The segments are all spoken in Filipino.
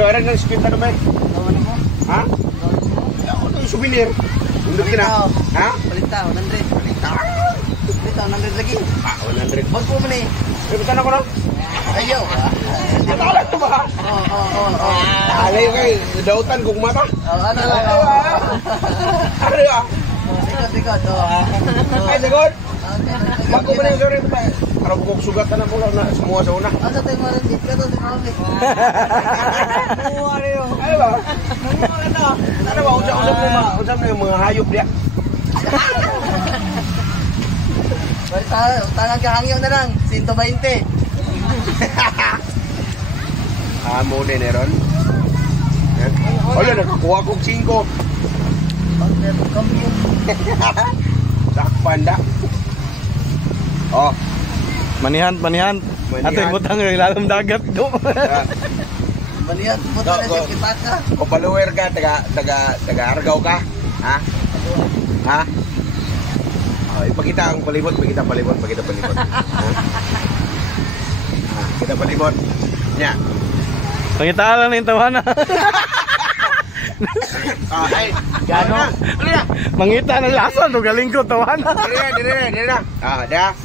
Orang ng spin na naman. Ha? Ano yung souvenir? Undok din ha? Ha? Palita, 100. Palita, 100 lagi. 100. Bag po man eh. Pipitan ako na? Ayaw. Natala ko ba? Oo. Alay kayo, dautan kong mata. Ano lang. Ano yun? Sikot. Ay, sigod? Bag ko ba na yung sorry? Para bukong sugat na mo na semua sa una. Ano tayo maramit ka to? Ano ba? Ano ba? Usap na yung mga hayop dia. Tangan ka hangyo na lang. 120. Amo din eh ron. Wala, nakakuha kong 5. Sakpan da. Oh. Manihan. Ato yung butang yung lalam dagat do. Manihan, butang na siya kita ka. O follower ka, taga Argao ka? Ha? Ha? Oh, ipakita ang palibot, pakita palibot. Ha? Kita palibot. Nya. Pangita lang yung tawana. Ay, Gano? Mangita ng lason, no galing ko tawana. Dire na. Dah.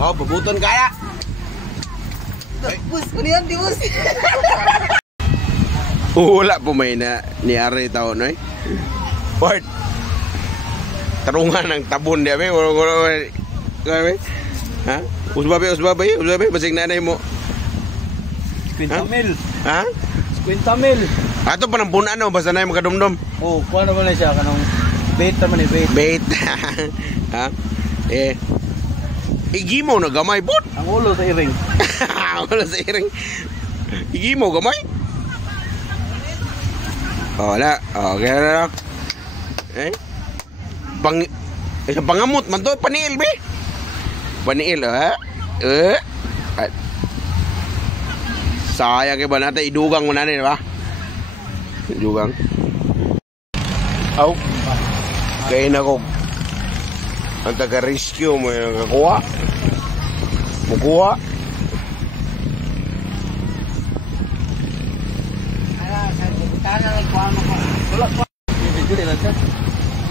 Oh, pabuton kaya. Bus, kulihan di bus. Wala po may na ni Ari tao no eh. Word. Tarungan ng tabon dia be. Ha? Usbabe, basig nanay mo. 50 mil. Ha? 50 mil. Ato pa ng punan no, basta na yung makadumdum. Oh, kuha naman na siya kanong bait naman eh, Bait. Ha? Igi mo na gamay bot. Ang ulo sa iring. Wala sa iring. Igi mo gamay. Oh, wala. Okay na. Pangamot man to, paniil be. Paniil ha. Sayang kay ba natin idugang mo natin, ba? Idugang. Aw. Kaya na ko. Ang taga-rescue mo yung kakuha. Mukuha.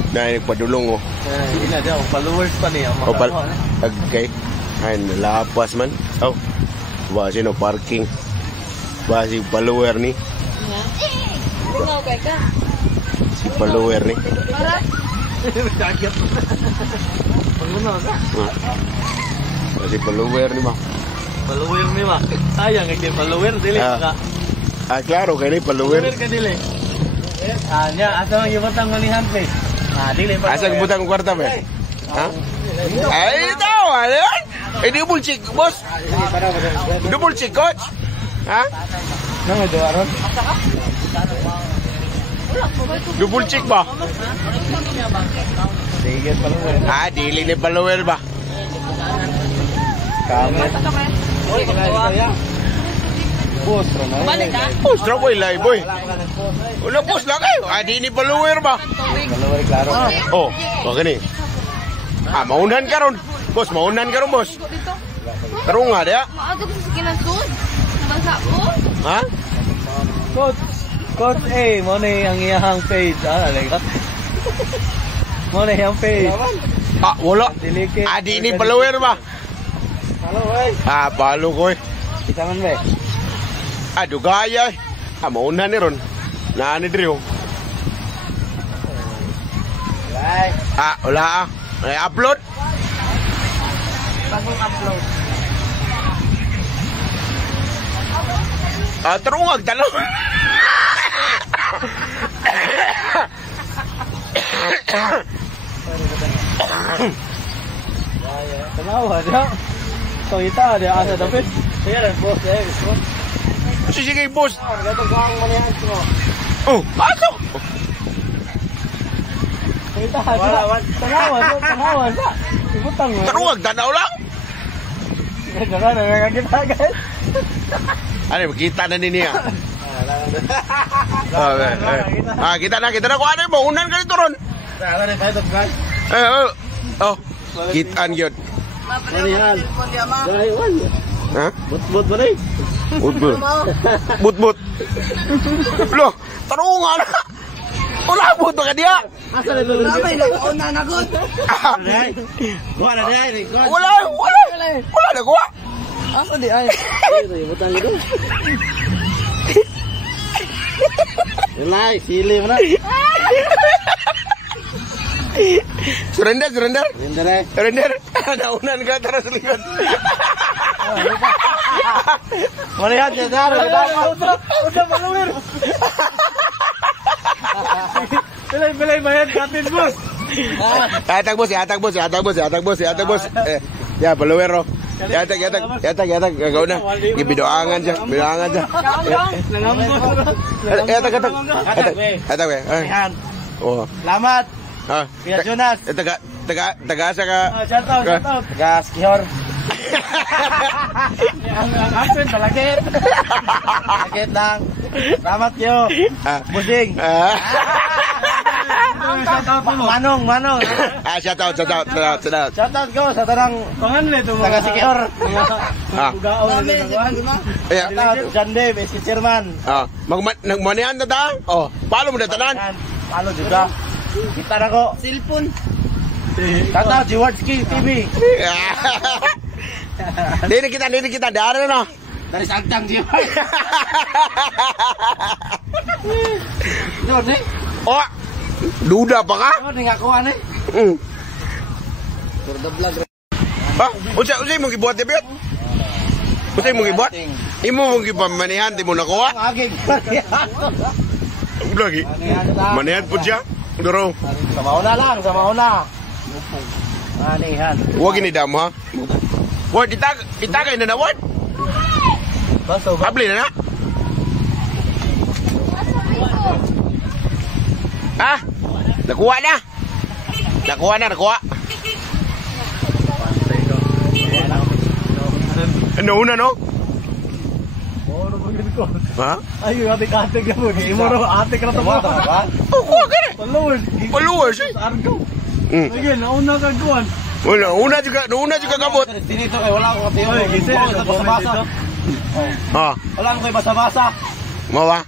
Dahil nagpadulong oh. Hindi na daw, followers pa niya. Okay. Ay, nalapas man. Oh. Basi no parking. Basi follower ni. Bungaw kay ka. Si follower ni. Para Jacket. Paguna ka. Basi follower ni ba? Follower ni ba? Sayang kay follower dili ka. Claro, kay ni follower. Follower ka dili. Nya, asa ang ibutang manihan pe. Dili pa. Asa ibutang kwarta ba? Ha? Ay, daw, alin? Double check, boss. Double check, coach. Ha? Nang do aron. Double check ba? Sige, follower. Dili ni follower ba? Kami. Oy, kaya. Post na. balik ka. Post ra boy, live boy. Una post lang kayo. Di ni follower ba? Follower klaro. Oh, gani. Maunan ka ron. Boss, maunan ka ron, boss. Taro nga, dia. Maaga pa sa kinasud. Basa ko. Ha? Coach A, mo na ang iyang page. Alaga. Mo na iyang page. Wala. Dilike. Di ni follower ba? Hello, oy. Palo ko eh. Kita man ba? Dugaya eh. Maunan ni ron. Naan ni Drio. Like. Wala May upload? Bagong upload. Terungag tanong. Tanawa dia. So kita dia asa dapat. Saya bos. Sige boss. Gato gang manihan ko. Pasok. Kita tanawa sa. Ibutang mo. Terungag tanaw lang. Jangan na kita guys. Ano, kita na din niya. Kita na. Kung ano mo, unan ka dito ron. Kita yun. Manihan. Dahiwan. Ha? But ba rin? But. But. Loh, tarungan. Wala but ba ka diya? Asa na ito? Namay lang ako na nagot. Kuha na dahil. Wala na kuha. Asa di ay? Butang ito. Relay, sili mo na. Surrender. Surrender eh. Surrender. Naunan ka tara sa likod. Manihan siya daro. Udah maluwir. Pilay bayad katin boss. Atag boss. Ya, balawero. Yatag. Gagaw na. Ibidoangan siya. Yatag. Manihan. Oh. Salamat. Ah. Kuya Jonas. Taga sa ka. Shout out. Taga Skihor. Ang action balakit. Balakit lang. Salamat yo. Busing. Shout out mo. Manong. Shout out. Shout out ko sa tanang panganle to. Taga Skihor. Ugaon na dito. Shout out John Dave, si chairman. Nagmanihan na ta? Oh, paano mo na tanan? Paano juga? Kita na ko. Cellphone. Shout out Jiwarski TV. Dini kita. Dari na. Dari Santang Jiwar. Doon eh. Oh, duda pa ka? Doon ngakuan eh. Ha? Unsay mong gibuhat di biyot? Unsay mong gibuhat? Imo mong gipamanihan di mo nakuha? Aging. Lagi. Manihan po siya. Duro. Sa mauna. Manihan. Huwag inidam ha. Word, itagay na na word. Baso ba? Abli na na. Ha? Nakuha na. Ano una no? Ha? Ay, ate ka mo. Imo ro ate ka to ba? Oh, kuha ka na. Followers eh. Argo. Mm. Ayun, nauna ka kuan. Una juga gamot. Dito kay wala ko katiyo. Oy, gise basa-basa. Ha? Wala ko kay basa-basa. Mawa.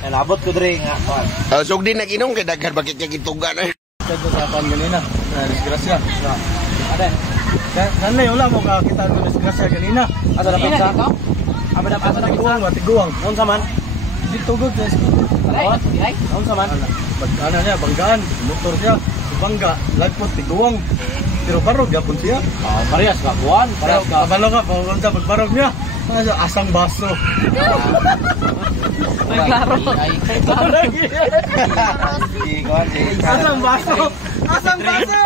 Ay nabot ko diri nga kuan. Sog din nag-inom kay daghan bakit kay gitugan eh. Sa usapan ganina. Na disgrasya. Ade. Nanay wala mo ka kita ng disgrasya ganina. Asa na pizza? Asa na tiguang. Unsa man? Dito gud sa unsa man? Ano niya, banggaan, motor niya, bangga, lagpot tiguang. Pero barog yapon siya. Parehas ka kuan, parehas ka. Kabalo ka pag pagbarog niya. Asang baso. May klaro. Asang baso.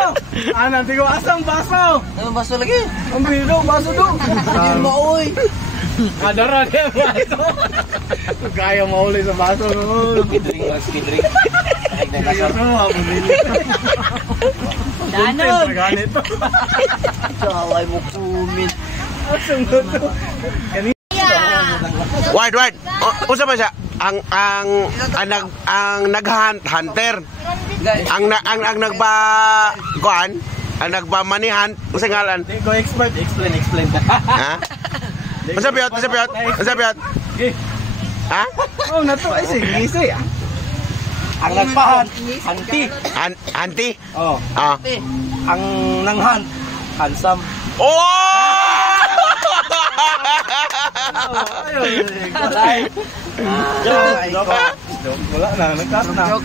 Nanti ko asang baso. Anong baso lagi? Ang biro, baso do. Hindi mo oy. Adara niya baso. Kaya mauli sa baso. Skidring. Kaya mo, abulili. Danon. Ganito. Saway mo kumin. Asang baso. Wait. Usa ba siya? Ang nag-hunter. Ang nagba kuan, ang nagpamanihan, usa ngalan? Go explain. Ha? Usa piyot? Ha? Oh, nato ay sige. Ang nagpahan, Anti? Oh, Ah. ang nanghan, handsome. Oh! Ayun. Wala na, nagkas na.